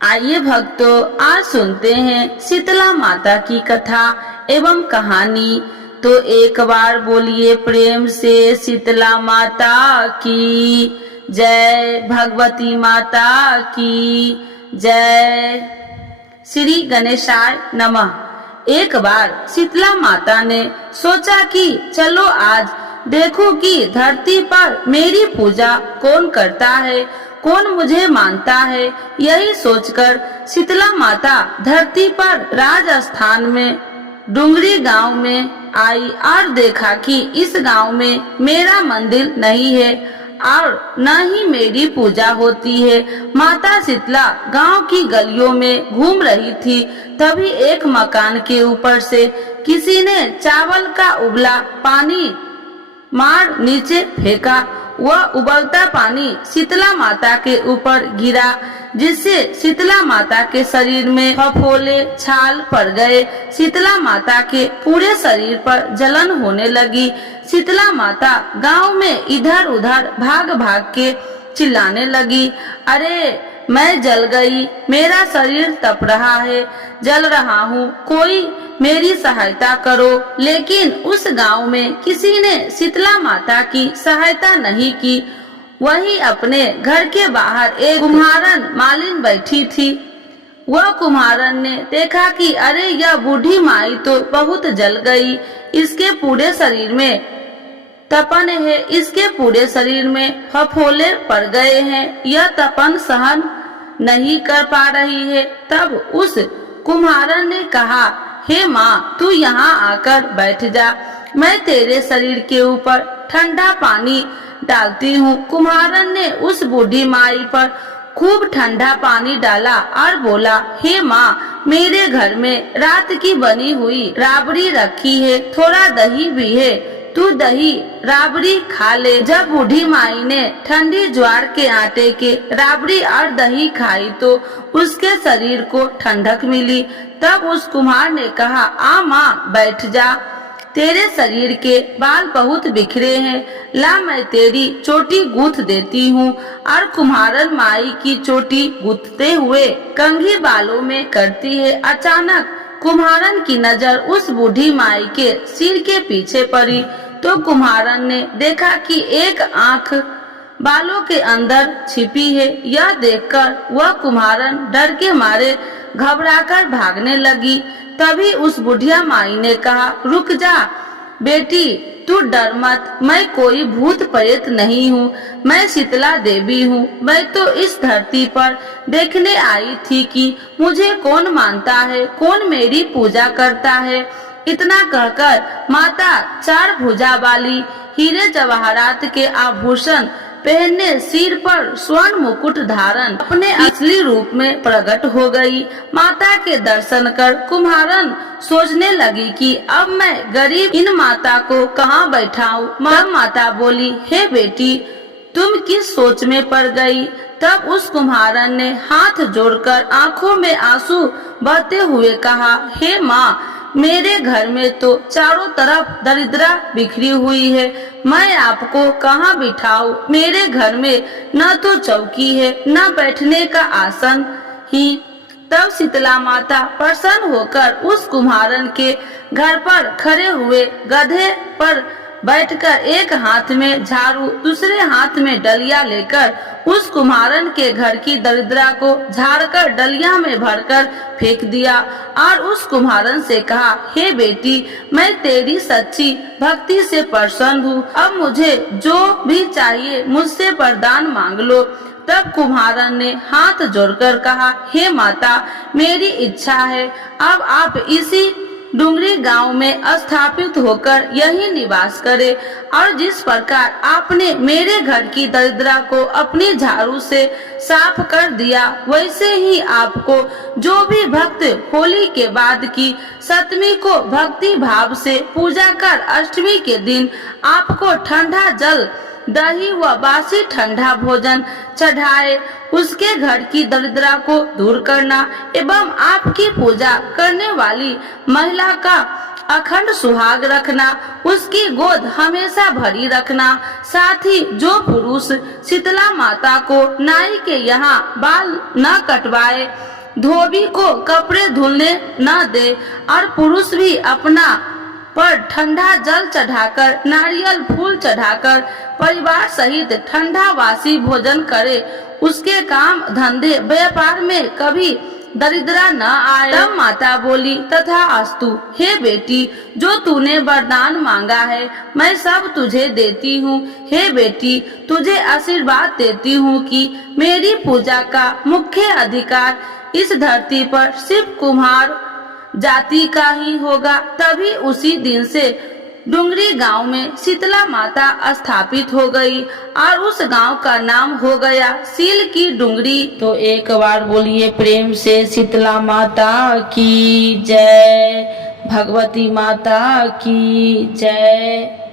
आइए भक्तों, आज सुनते हैं शीतला माता की कथा एवं कहानी। तो एक बार बोलिए प्रेम से शीतला माता की जय, भगवती माता की जय। श्री गणेशाय नमः। एक बार शीतला माता ने सोचा कि चलो आज देखो कि धरती पर मेरी पूजा कौन करता है, कौन मुझे मानता है। यही सोचकर शीतला माता धरती पर राजस्थान में डुंगरी गांव में आई और देखा कि इस गांव में मेरा मंदिर नहीं है और न ही मेरी पूजा होती है। माता शीतला गांव की गलियों में घूम रही थी, तभी एक मकान के ऊपर से किसी ने चावल का उबला पानी मार नीचे फेंका। वह उबलता पानी शीतला माता के ऊपर गिरा, जिससे शीतला माता के शरीर में फफोले छाल पड़ गए। शीतला माता के पूरे शरीर पर जलन होने लगी। शीतला माता गांव में इधर उधर भाग भाग के चिल्लाने लगी, अरे मैं जल गई, मेरा शरीर तप रहा है, जल रहा हूँ, कोई मेरी सहायता करो। लेकिन उस गांव में किसी ने शीतला माता की सहायता नहीं की। वहीं अपने घर के बाहर एक कुम्हारन मालिन बैठी थी। वह कुम्हारन ने देखा कि अरे यह बूढ़ी माई तो बहुत जल गई, इसके पूरे शरीर में तपन है, इसके पूरे शरीर में फफोले पड़ गए हैं, यह तपन सहन नहीं कर पा रही है। तब उस कुम्हारन ने कहा, हे माँ, तू यहाँ आकर बैठ जा, मैं तेरे शरीर के ऊपर ठंडा पानी डालती हूँ। कुम्हारन ने उस बूढ़ी माई पर खूब ठंडा पानी डाला और बोला, हे माँ, मेरे घर में रात की बनी हुई राबड़ी रखी है, थोड़ा दही भी है, तू दही राबड़ी खा ले। जब बूढ़ी माई ने ठंडी ज्वार के आटे के राबड़ी और दही खाई तो उसके शरीर को ठंडक मिली। तब उस कुम्हार ने कहा, आ माँ, बैठ जा, तेरे शरीर के बाल बहुत बिखरे हैं, ला मैं तेरी चोटी गूंथ देती हूँ। और कुम्हारन माई की चोटी गूंथते हुए कंघी बालों में करती है। अचानक कुम्हारन की नजर उस बूढ़ी माई के सिर के पीछे पड़ी तो कुम्हारन ने देखा कि एक आंख बालों के अंदर छिपी है। यह देखकर वह कुम्हारन डर के मारे घबराकर भागने लगी। तभी उस बुढ़िया माई ने कहा, रुक जा बेटी, तू डर मत, मैं कोई भूत प्रेत नहीं हूँ, मैं शीतला देवी हूँ। मैं तो इस धरती पर देखने आई थी कि मुझे कौन मानता है, कौन मेरी पूजा करता है। इतना कहकर माता चार भुजा वाली हीरे जवाहरात के आभूषण पहनने, सिर पर स्वर्ण मुकुट धारण अपने असली रूप में प्रकट हो गई। माता के दर्शन कर कुम्हारन सोचने लगी कि अब मैं गरीब इन माता को कहाँ बैठाऊं। माता बोली, हे बेटी, तुम किस सोच में पड़ गई। तब उस कुम्हारन ने हाथ जोड़कर आंखों में आंसू बहते हुए कहा, हे माँ, मेरे घर में तो चारों तरफ दरिद्रा बिखरी हुई है, मैं आपको कहाँ बिठाऊं। मेरे घर में न तो चौकी है, न बैठने का आसन ही। तब शीतला माता प्रसन्न होकर उस कुम्हारन के घर पर खड़े हुए गधे पर बैठकर एक हाथ में झाड़ू, दूसरे हाथ में डलिया लेकर उस कुम्हारन के घर की दरिद्रा को झाड़कर डलिया में भरकर फेंक दिया और उस कुम्हारन से कहा, हे बेटी, मैं तेरी सच्ची भक्ति से प्रसन्न हूँ, अब मुझे जो भी चाहिए मुझसे वरदान मांग लो। तब कुम्हारन ने हाथ जोड़कर कहा, हे माता, मेरी इच्छा है अब आप इसी डुंगरी गांव में स्थापित होकर यही निवास करे और जिस प्रकार आपने मेरे घर की दरिद्रा को अपनी झाड़ू से साफ कर दिया, वैसे ही आपको जो भी भक्त होली के बाद की सप्तमी को भक्ति भाव से पूजा कर अष्टमी के दिन आपको ठंडा जल, दही व बासी ठंडा भोजन चढ़ाए, उसके घर की दरिद्रा को दूर करना एवं आपकी पूजा करने वाली महिला का अखंड सुहाग रखना, उसकी गोद हमेशा भरी रखना। साथ ही जो पुरुष शीतला माता को नाई के यहाँ बाल न कटवाए, धोबी को कपड़े धुलने न दे और पुरुष भी अपना पर ठंडा जल चढ़ाकर, नारियल फूल चढ़ाकर परिवार सहित ठंडा वासी भोजन करे, उसके काम धंधे व्यापार में कभी दरिद्रा न आए। तब माता बोली, तथा अस्तु। हे बेटी, जो तूने वरदान मांगा है मैं सब तुझे देती हूँ। हे बेटी, तुझे आशीर्वाद देती हूँ कि मेरी पूजा का मुख्य अधिकार इस धरती पर शिव कुमार जाति का ही होगा। तभी उसी दिन से डुंगरी गांव में शीतला माता स्थापित हो गई और उस गांव का नाम हो गया सील की डुंगरी। तो एक बार बोलिए प्रेम से शीतला माता की जय, भगवती माता की जय।